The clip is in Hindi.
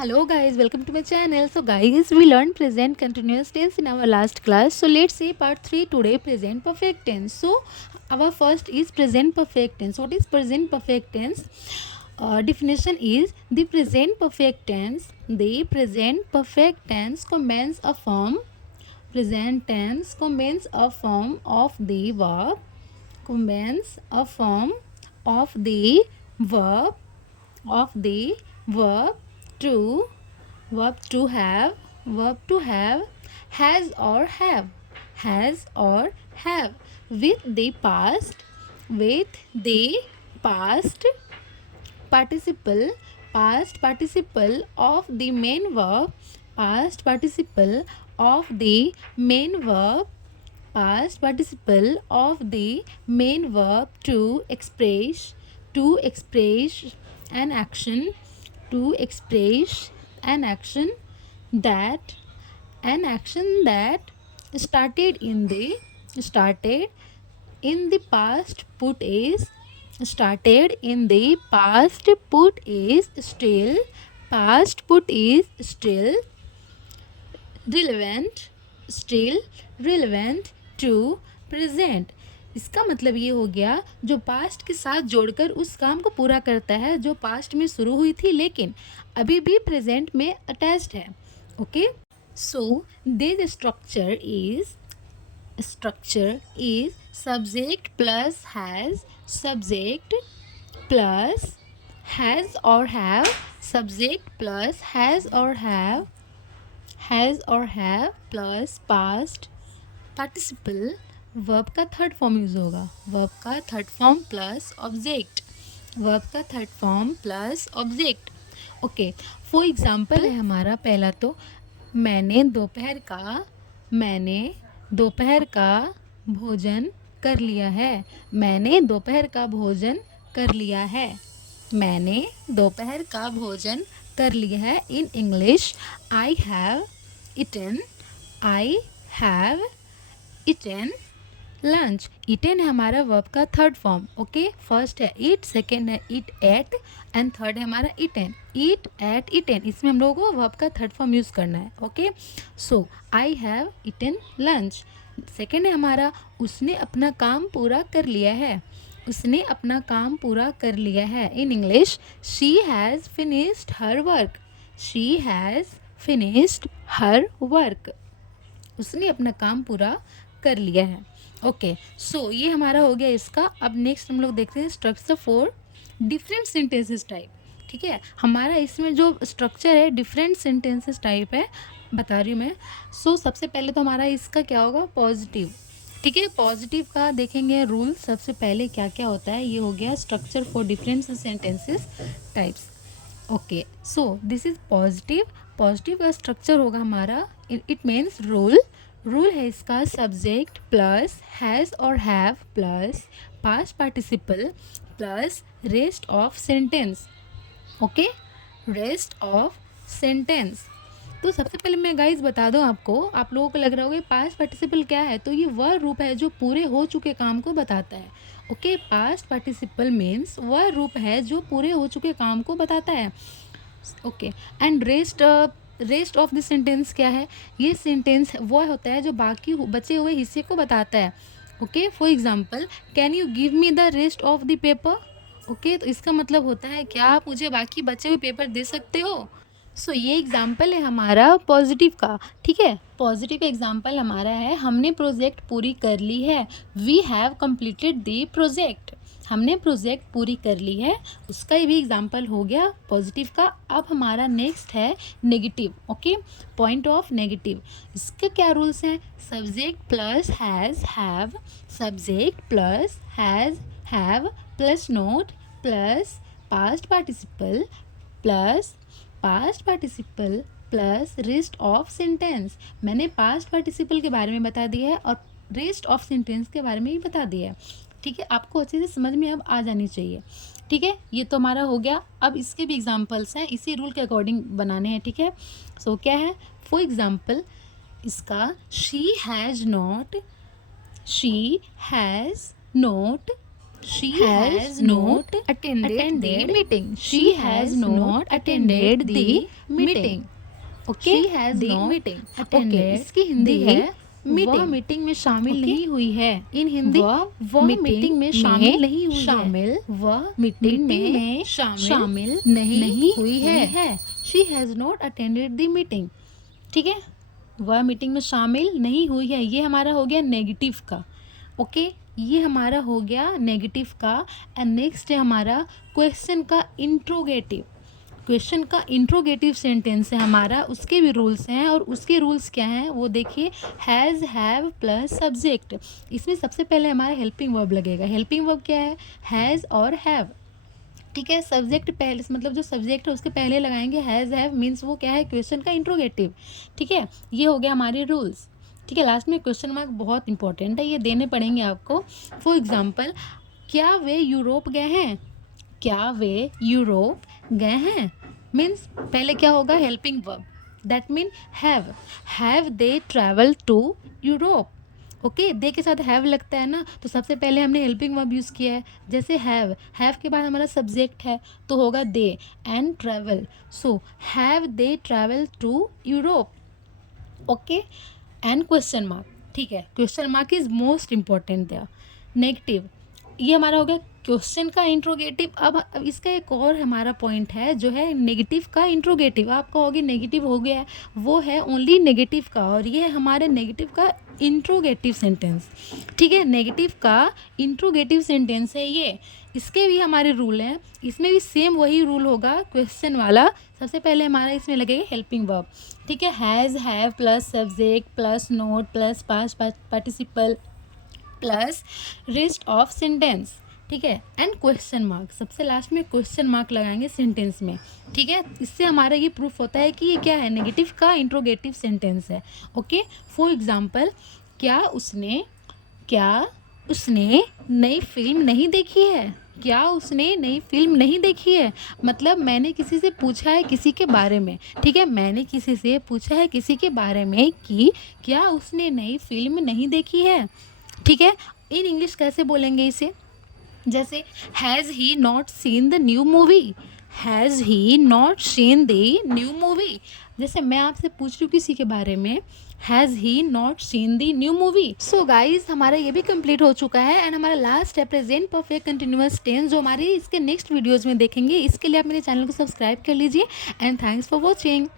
Hello guys, welcome to my channel. So guys, we learned present continuous tense in our last class. So let's see part 3 today, present perfect tense. So our first is present perfect tense. What is present perfect tense? Definition is the present perfect tense. The present perfect tense combines a form. Present tense combines a form of the verb. Combines a form of the verb of the verb to verb to have has or have with the past participle past participle of the main verb past participle of the main verb past participle of the main verb to express an action to express an action that started in the past put is still relevant to present. इसका मतलब ये हो गया जो पास्ट के साथ जोड़कर उस काम को पूरा करता है जो पास्ट में शुरू हुई थी लेकिन अभी भी प्रेजेंट में अटैच्ड है। Okay, so this structure is subject plus has or have subject plus has or have plus past participle verb का थर्ड फॉर्म यूज होगा वर्ब का third form plus object okay, for example है हमारा पहला तो मैंने दोपहर का भोजन कर लिया है मैंने दोपहर का भोजन कर लिया है in English I have eaten lunch. Eaten है हमारा वर्ब का थर्ड फॉर्म। ओके, फर्स्ट है ईट, सेकेंड है ईट एट एंड थर्ड है हमारा इटन इटन। इसमें हम लोगों को वर्ब का थर्ड फॉर्म यूज़ करना है। Okay, so I have eaten lunch. Second है हमारा उसने अपना काम पूरा कर लिया है in English she has finished her work उसने अपना काम पूरा कर लिया है। ओके, सो ये हमारा हो गया इसका। अब नेक्स्ट हम लोग देखते हैं structure for different sentences type. ठीक है, हमारा इसमें जो स्ट्रक्चर है डिफरेंट सेंटेंसेस टाइप है, बता रही हूँ मैं। सो सबसे पहले तो हमारा इसका क्या होगा, पॉजिटिव। ठीक है, पॉजिटिव का देखेंगे रूल। सबसे पहले क्या क्या होता है, ये हो गया structure for different sentences types. Okay, so this is positive का स्ट्रक्चर होगा हमारा, इट मीन्स रूल है इसका सब्जेक्ट प्लस हैज़ और have plus past participle plus rest of sentence. Okay, rest of sentence. तो सबसे पहले मैं गाइज बता दूं आपको, आप लोगों को लग रहा होगा पास्ट पार्टिसिपल क्या है, तो ये वह रूप है जो पूरे हो चुके काम को बताता है। ओके, पास्ट पार्टिसिपल मीन्स वह रूप है जो पूरे हो चुके काम को बताता है। Okay, and rest of the sentence क्या है, ये सेंटेंस वो होता है जो बाकी बचे हुए हिस्से को बताता है। Okay, for example can you give me the rest of the paper. Okay, तो इसका मतलब होता है क्या आप मुझे बाकी बचे हुए पेपर दे सकते हो। सो ये एग्जाम्पल है हमारा पॉजिटिव का। ठीक है, पॉजिटिव एग्जाम्पल हमारा है हमने प्रोजेक्ट पूरी कर ली है, we have completed the project. हमने प्रोजेक्ट पूरी कर ली है, उसका भी एग्जाम्पल हो गया पॉजिटिव का। अब हमारा नेक्स्ट है negative. Okay, point of negative, इसके क्या रूल्स हैं, subject plus has have subject plus has have plus note plus past participle plus rest of sentence. मैंने पास्ट पार्टिसिपल के बारे में बता दिया है और रेस्ट ऑफ सेंटेंस के बारे में भी बता दिया है। ठीक है, आपको अच्छे से समझ में अब आ जानी चाहिए। ठीक है, ये तो हमारा हो गया। अब इसके भी एग्जांपल्स हैं, इसी रूल के अकॉर्डिंग बनाने हैं। ठीक है, सो क्या है, फॉर एग्जांपल इसका she has not she has not attended the meeting. She has not attended the meeting. Okay, she has not meeting attended. Okay, इसकी हिंदी है वह मीटिंग में शामिल नहीं हुई है. इन हिंदी वह मीटिंग में शामिल नहीं हुई है. वह मीटिंग में शामिल नहीं हुई है. She has not attended the meeting. ठीक है, वह मीटिंग में शामिल नहीं हुई है. ये हमारा हो गया नेगेटिव का. ओके, ये हमारा हो गया नेगेटिव का. एंड नेक्स्ट है हमारा क्वेश्चन का इंट्रोगेटिव. क्वेश्चन का इंट्रोगेटिव सेंटेंस है हमारा, उसके भी रूल्स हैं. और उसके रूल्स क्या हैं वो देखिए. Has, have plus subject. इसमें सबसे पहले हमारा हेल्पिंग वर्ब लगेगा. हेल्पिंग वर्ब क्या है? हैज़ और हैव. ठीक है, सब्जेक्ट पहले, मतलब जो सब्जेक्ट है उसके पहले लगाएंगे. हैज़, हैव मीन्स वो क्या है? क्वेश्चन का इंट्रोगेटिव. ठीक है, ये हो गया हमारे रूल्स. ठीक है, लास्ट में क्वेश्चन मार्क बहुत इंपॉर्टेंट है, ये देने पड़ेंगे आपको. फॉर एग्जाम्पल, क्या वे यूरोप गए हैं? क्या वे यूरोप गए हैं मीन्स पहले क्या होगा? Helping verb. That mean have they travel to Europe. Okay, they के साथ हैव लगता है ना, तो सबसे पहले हमने हेल्पिंग वर्ब यूज़ किया है. जैसे हैव के बाद हमारा सब्जेक्ट है तो होगा they and travel. So have they travel to Europe. Okay, and question mark. ठीक है, question mark is most important there. Negative, ये हमारा हो गया क्वेश्चन का इंट्रोगेटिव. अब इसका एक और हमारा पॉइंट है जो है नेगेटिव का इंट्रोगेटिव. आप कहोगे नेगेटिव हो गया, वो है ओनली नेगेटिव का, और ये है हमारे नेगेटिव का इंट्रोगेटिव सेंटेंस. ठीक है, नेगेटिव का इंट्रोगेटिव सेंटेंस है ये. इसके भी हमारे रूल हैं, इसमें भी सेम वही रूल होगा क्वेश्चन वाला. सबसे पहले हमारा इसमें लगेगा हेल्पिंग वर्ब. ठीक है, has, have plus subject plus note plus past participle plus rest of sentence. ठीक है, एंड क्वेश्चन मार्क. सबसे लास्ट में क्वेश्चन मार्क लगाएंगे सेंटेंस में. ठीक है, इससे हमारा ये प्रूफ होता है कि ये क्या है? नेगेटिव का इंट्रोगेटिव सेंटेंस है. ओके, फॉर एग्जाम्पल, क्या उसने नई फिल्म नहीं देखी है? क्या उसने नई फिल्म नहीं देखी है मतलब मैंने किसी से पूछा है किसी के बारे में. ठीक है, मैंने किसी से पूछा है किसी के बारे में कि क्या उसने नई फिल्म नहीं देखी है. ठीक है, इन इंग्लिश कैसे बोलेंगे इसे? जैसे has he not seen the new movie. Has he not seen the new movie. जैसे मैं आपसे पूछ रही हूँ किसी के बारे में, has he not seen the new movie. So guys, हमारा ये भी कंप्लीट हो चुका है. एंड हमारा लास्ट है प्रेजेंट परफेक्ट कंटिन्यूअस टेंस, जो हमारे इसके नेक्स्ट वीडियोज़ में देखेंगे. इसके लिए आप मेरे चैनल को सब्सक्राइब कर लीजिए. And thanks for watching.